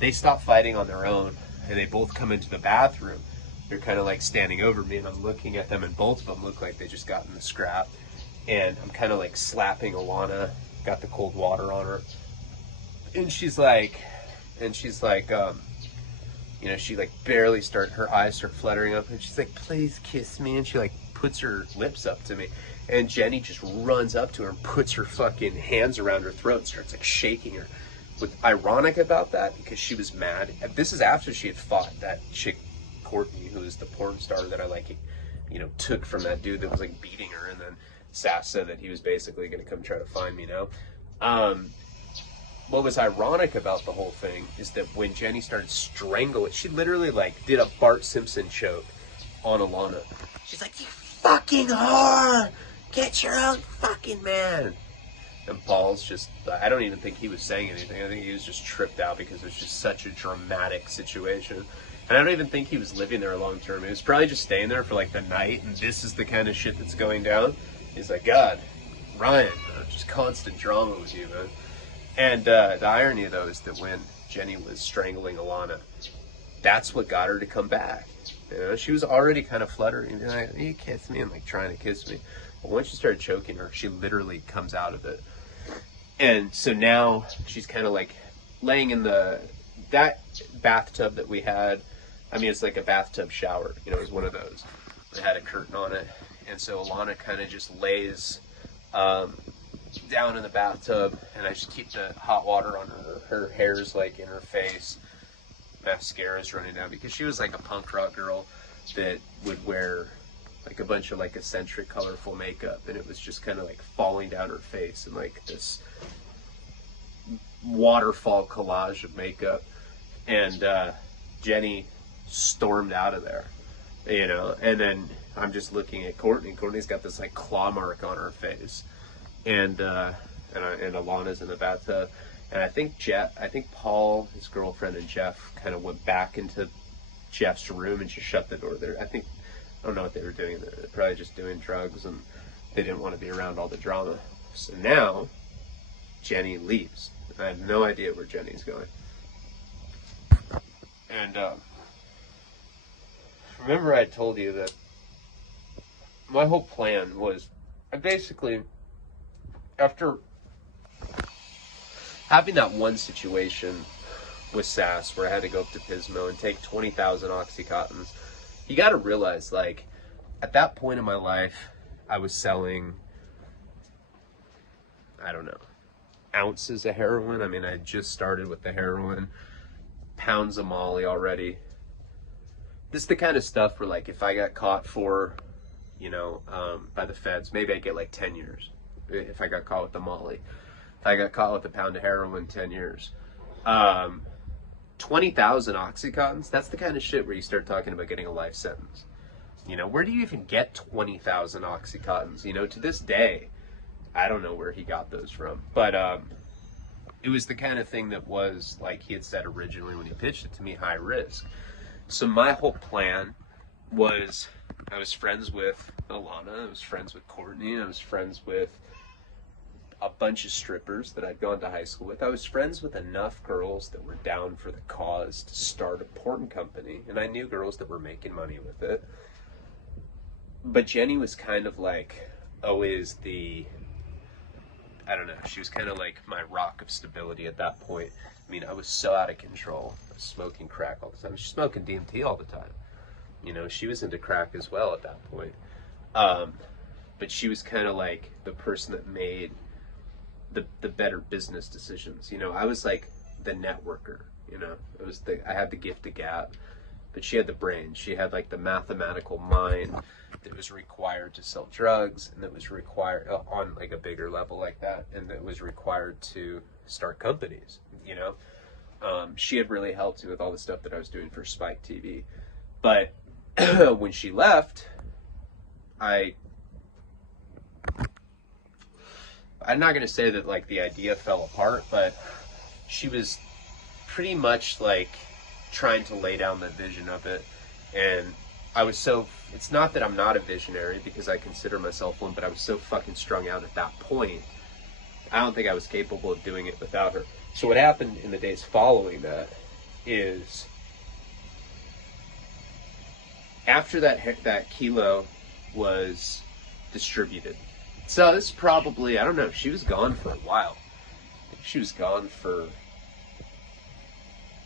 They stopped fighting on their own. And they both come into the bathroom. They're kind of like standing over me, and I'm looking at them, and both of them look like they just got in the scrap. And I'm kind of like slapping Alana, got the cold water on her. And she's like, you know, she like barely her eyes start fluttering up, and she's like, please kiss me. And she like puts her lips up to me. And Jenny just runs up to her and puts her fucking hands around her throat and starts like shaking her. What's ironic about that, because she was mad. This is after she had fought that chick, Courtney, who is the porn star that I like, you know, took from that dude that was like beating her, and then Sass said that he was basically going to come try to find me now. What was ironic about the whole thing is that when Jenny started strangling, she literally like did a Bart Simpson choke on Alana. She's like, you fucking whore! Get your own fucking man! And Paul's just, I don't even think he was saying anything. I think he was just tripped out because it was just such a dramatic situation. And I don't even think he was living there long term. He was probably just staying there for like the night, and this is the kind of shit that's going down. He's like, God, Ryan, just constant drama with you, man. And the irony, though, is that when Jenny was strangling Alana, that's what got her to come back. You know, she was already kind of fluttering, like, you kiss me, and like trying to kiss me. But once she started choking her, she literally comes out of it. And so now she's kind of like laying in that bathtub that we had. I mean, it's like a bathtub shower. You know, it was one of those. It had a curtain on it. And so Alana kind of just lays down in the bathtub, and I just keep the hot water on her. Her hair's like in her face. Mascara's running down, because she was like a punk rock girl that would wear like a bunch of like eccentric colorful makeup, and it was just kind of like falling down her face and like this waterfall collage of makeup. And Jenny stormed out of there, you know, and then I'm just looking at Courtney. Courtney's got this like claw mark on her face, and Alana's in the bathtub, And I think Paul, his girlfriend, and Jeff kind of went back into Jeff's room and just shut the door there. I don't know what they were doing there. They're probably just doing drugs, and they didn't want to be around all the drama. So now Jenny leaves. I have no idea where Jenny's going. And remember I told you that my whole plan was, I basically, after having that one situation with SAS where I had to go up to Pismo and take 20,000 Oxycontins, you got to realize, like, at that point in my life, I was selling, I don't know, ounces of heroin. I mean, I just started with the heroin, pounds of Molly already. This is the kind of stuff where, like, if I got caught for, by the feds, maybe I'd get like 10 years if I got caught with the Molly. If I got caught with a pound of heroin, 10 years. 20,000 Oxycontins, that's the kind of shit where you start talking about getting a life sentence. Where do you even get 20,000 Oxycontins? To this day, I don't know where he got those from. But it was the kind of thing that was, like he had said originally when he pitched it to me, high risk. So my whole plan was, I was friends with Alana, I was friends with Courtney, I was friends with a bunch of strippers that I'd gone to high school with. I was friends with enough girls that were down for the cause to start a porn company, and I knew girls that were making money with it. But Jenny was kind of like always I don't know, she was kind of like my rock of stability at that point. I mean, I was so out of control. I was smoking crack all the time. She was smoking DMT all the time. She was into crack as well at that point. But she was kind of like the person that made the better business decisions. I was like the networker, I had the gift of gab, but she had the brain. She had like the mathematical mind that was required to sell drugs, and that was required on like a bigger level like that, and that was required to start companies. She had really helped me with all the stuff that I was doing for Spike TV. But when she left, I'm not going to say that like the idea fell apart, but she was pretty much like trying to lay down the vision of it. And it's not that I'm not a visionary, because I consider myself one, but I was so fucking strung out at that point. I don't think I was capable of doing it without her. So what happened in the days following that is, after that kilo was distributed, so this probably, I don't know, she was gone for a while. She was gone for,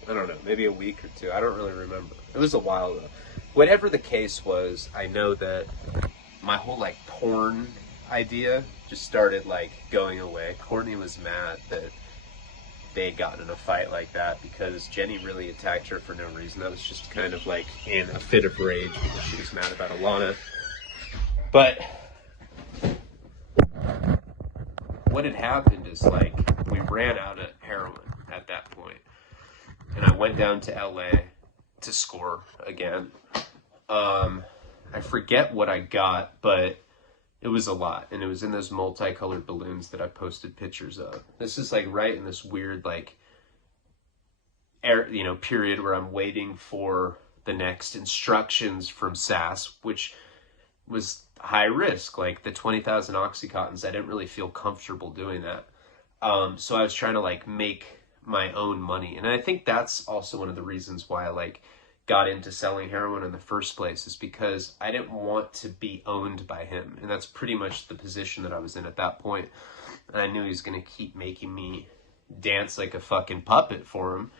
I don't know, maybe a week or two. I don't really remember. It was a while though. Whatever the case was, I know that my whole like porn idea just started like going away. Courtney was mad that they had gotten in a fight like that, because Jenny really attacked her for no reason. That was just kind of like in a fit of rage because she was mad about Alana. But what had happened is, like, we ran out of heroin at that point, and I went down to LA to score again. I forget what I got, but it was a lot, and it was in those multicolored balloons that I posted pictures of. This is like right in this weird like period where I'm waiting for the next instructions from SAS, which was high risk. Like the 20,000 Oxycontins, I didn't really feel comfortable doing that. So I was trying to like make my own money, and I think that's also one of the reasons why I like got into selling heroin in the first place, is because I didn't want to be owned by him. And that's pretty much the position that I was in at that point. And I knew he was going to keep making me dance like a fucking puppet for him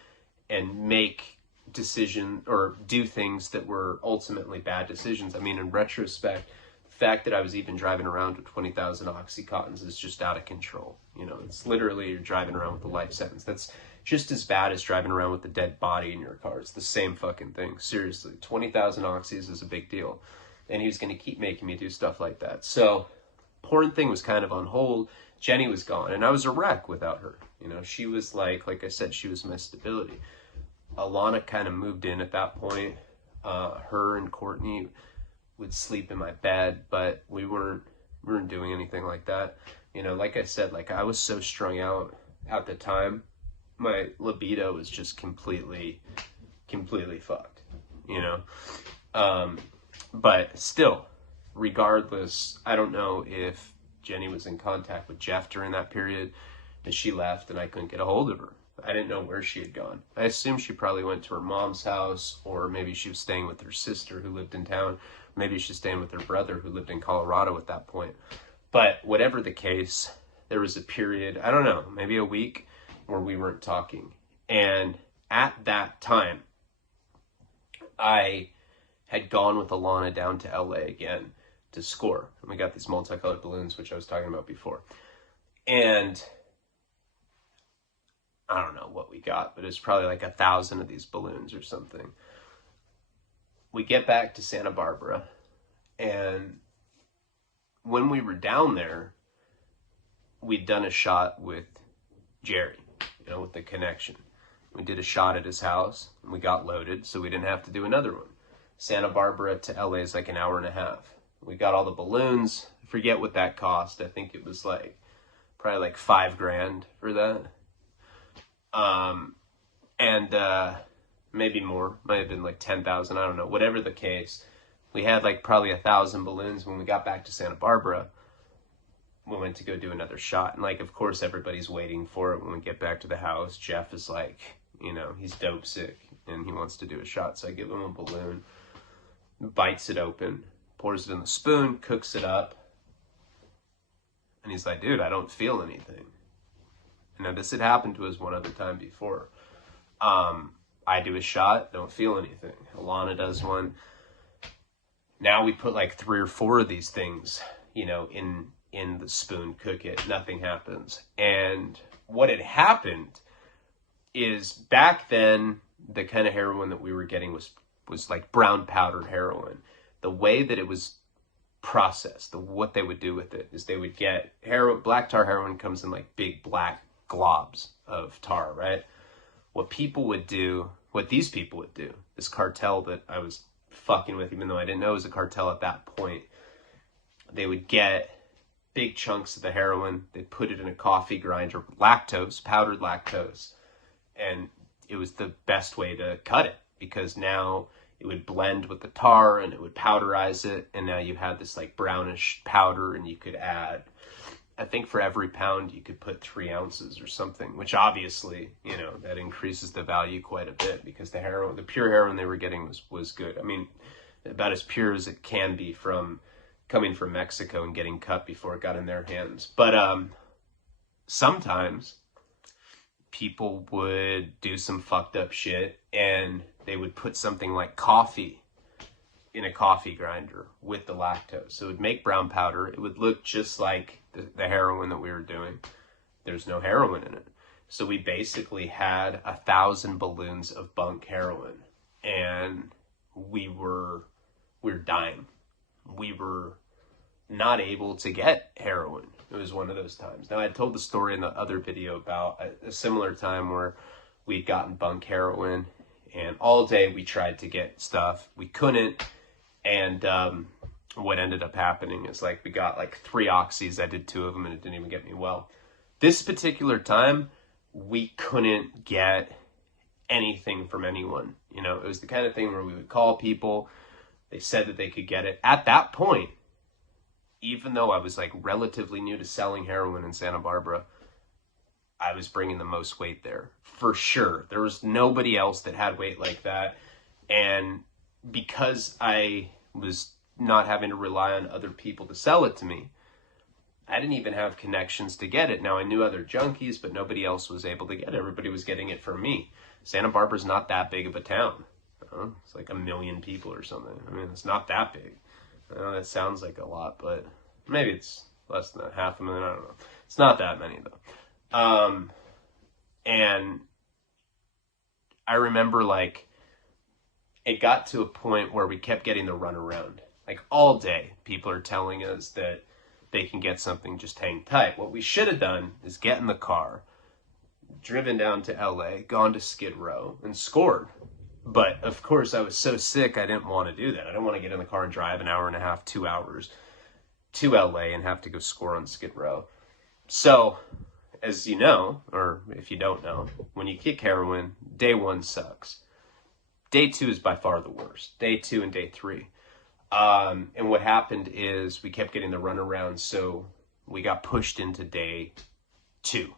and make decision or do things that were ultimately bad decisions. I mean, in retrospect, the fact that I was even driving around with 20,000 Oxycontins is just out of control. It's literally you're driving around with a life sentence. That's just as bad as driving around with a dead body in your car. It's the same fucking thing. Seriously, 20,000 oxys is a big deal. And he was going to keep making me do stuff like that. So, porn thing was kind of on hold. Jenny was gone, and I was a wreck without her. She was like I said, she was my stability. Alana kind of moved in at that point. Her and Courtney would sleep in my bed, but we weren't doing anything like that. Like I said, like I was so strung out at the time my libido was just completely fucked, you know? But still, regardless, I don't know if Jenny was in contact with Jeff during that period, and she left and I couldn't get a hold of her. I didn't know where she had gone. I assumed she probably went to her mom's house, or maybe she was staying with her sister who lived in town. Maybe she's staying with her brother who lived in Colorado at that point. But whatever the case, there was a period, I don't know, maybe a week where we weren't talking. And at that time, I had gone with Alana down to LA again to score. And we got these multicolored balloons, which I was talking about before. And I don't know what we got, but it's probably like 1,000 of these balloons or something. We get back to Santa Barbara, and when we were down there, we'd done a shot with Jerry, you know, with the connection. We did a shot at his house, and we got loaded, so we didn't have to do another one. Santa Barbara to LA is like an hour and a half. We got all the balloons. I forget what that cost. I think it was like probably like $5,000 for that. And maybe more. Might have been like 10,000. I don't know. Whatever the case, we had like probably 1,000 balloons. When we got back to Santa Barbara, we went to go do another shot. And like, of course, everybody's waiting for it. When we get back to the house, Jeff is like, you know, he's dope sick and he wants to do a shot. So I give him a balloon, bites it open, pours it in the spoon, cooks it up. And he's like, dude, I don't feel anything. Now, this had happened to us one other time before. I do a shot, don't feel anything. Alana does one. Now we put like 3 or 4 of these things, you know, in the spoon, cook it, nothing happens. And what had happened is back then, the kind of heroin that we were getting was like brown powdered heroin. The way that it was processed, what they would do with it is they would get heroin. Black tar heroin comes in like big black globs of tar, right? What these people would do, this cartel that I was fucking with, even though I didn't know it was a cartel at that point, they would get big chunks of the heroin, they'd put it in a coffee grinder, lactose, powdered lactose, and it was the best way to cut it, because now it would blend with the tar and it would powderize it, and now you had this like brownish powder, and you could add, I think for every pound you could put 3 ounces or something, which obviously, you know, that increases the value quite a bit, because the pure heroin they were getting was good. I mean, about as pure as it can be from coming from Mexico and getting cut before it got in their hands. But sometimes people would do some fucked up shit and they would put something like coffee in a coffee grinder with the lactose. So it would make brown powder. It would look just like the heroin that we were doing. There's no heroin in it. So we basically had 1,000 balloons of bunk heroin, and we were dying. We were not able to get heroin. It was one of those times. Now, I told the story in the other video about a similar time where we'd gotten bunk heroin, and all day we tried to get stuff. We couldn't, and what ended up happening is like we got like 3 oxys. I did 2 of them, and it didn't even get me well. This particular time, we couldn't get anything from anyone. You know, it was the kind of thing where we would call people. They said that they could get it. At that point, even though I was like relatively new to selling heroin in Santa Barbara, I was bringing the most weight there, for sure. There was nobody else that had weight like that. And because I was not having to rely on other people to sell it to me, I didn't even have connections to get it. Now, I knew other junkies, but nobody else was able to get it. Everybody was getting it from me. Santa Barbara's not that big of a town. It's like 1 million people or something. I mean, it's not that big. I know that sounds like a lot, but maybe it's less than 500,000. I don't know. It's not that many, though. And I remember, like, it got to a point where we kept getting the runaround. Like, all day, people are telling us that they can get something, just hang tight. What we should have done is get in the car, driven down to LA, gone to Skid Row, and scored. But, of course, I was so sick, I didn't want to do that. I didn't want to get in the car and drive 1.5 hours, 2 hours to LA and have to go score on Skid Row. So, as you know, or if you don't know, when you kick heroin, day 1 sucks. Day 2 is by far the worst. Day 2 and day 3. And what happened is we kept getting the runaround, so we got pushed into day 2.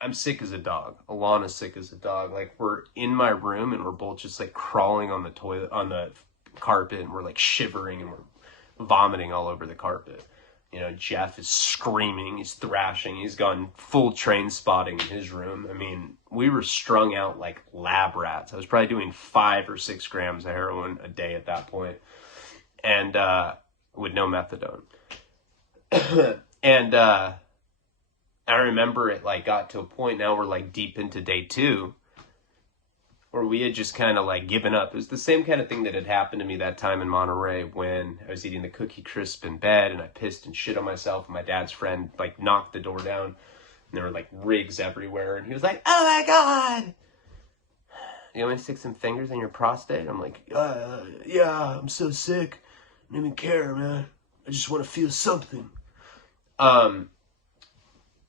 I'm sick as a dog. Alana's sick as a dog. Like, we're in my room and we're both just like crawling on the toilet, on the carpet, and we're like shivering and we're vomiting all over the carpet. You know, Jeff is screaming, he's thrashing, he's gone full train spotting in his room. I mean, we were strung out like lab rats. I was probably doing 5 or 6 grams of heroin a day at that point, and with no methadone. And I remember it like got to a point, now we're like deep into day 2, where we had just kind of like given up. It was the same kind of thing that had happened to me that time in Monterey when I was eating the Cookie Crisp in bed and I pissed and shit on myself, and my dad's friend like knocked the door down and there were like rigs everywhere, and he was like, "Oh my God, you want me to stick some fingers in your prostate?" I'm like, yeah, I'm so sick. I don't even care, man. I just want to feel something.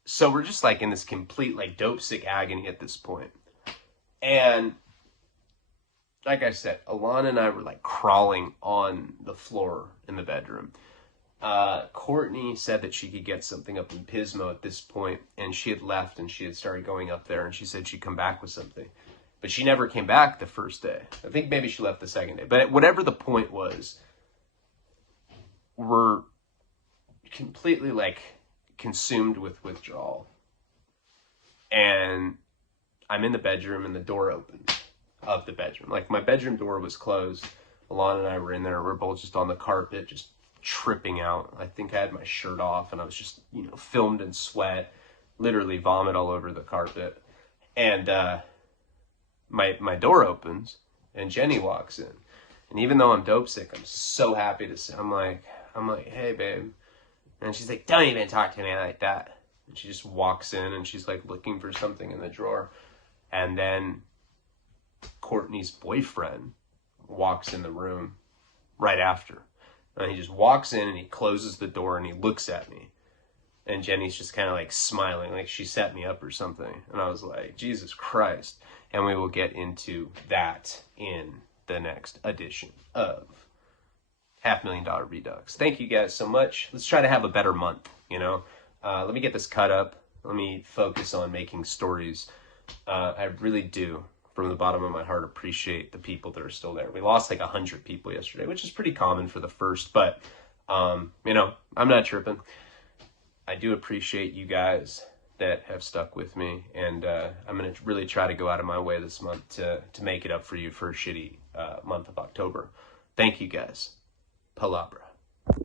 So we're just like in this complete like dope sick agony at this point. And like I said, Alana and I were like crawling on the floor in the bedroom. Courtney said that she could get something up in Pismo at this point, and she had left and she had started going up there, and she said she'd come back with something. But she never came back the first day. I think maybe she left the second day. But whatever the point was, we're completely like consumed with withdrawal. And I'm in the bedroom and the door opens of the bedroom. Like, my bedroom door was closed. Alana and I were in there. We're both just on the carpet, just tripping out. I think I had my shirt off and I was just, you know, filmed in sweat, literally vomit all over the carpet. And my door opens and Jenny walks in. And even though I'm dope sick, I'm so happy to see. I'm like, "Hey, babe." And she's like, "Don't even talk to me like that." And she just walks in and she's like looking for something in the drawer. And then Courtney's boyfriend walks in the room right after. And he just walks in and he closes the door and he looks at me. And Jenny's just kind of like smiling, like she set me up or something. And I was like, Jesus Christ. And we will get into that in the next edition of $500,000 Redux. Thank you guys so much. Let's try to have a better month, you know? Let me get this cut up. Let me focus on making stories. I really do, from the bottom of my heart, appreciate the people that are still there. We lost like 100 people yesterday, which is pretty common for the first, but, you know, I'm not tripping. I do appreciate you guys that have stuck with me, and I'm going to really try to go out of my way this month to make it up for you for a shitty month of October. Thank you guys. Palabra.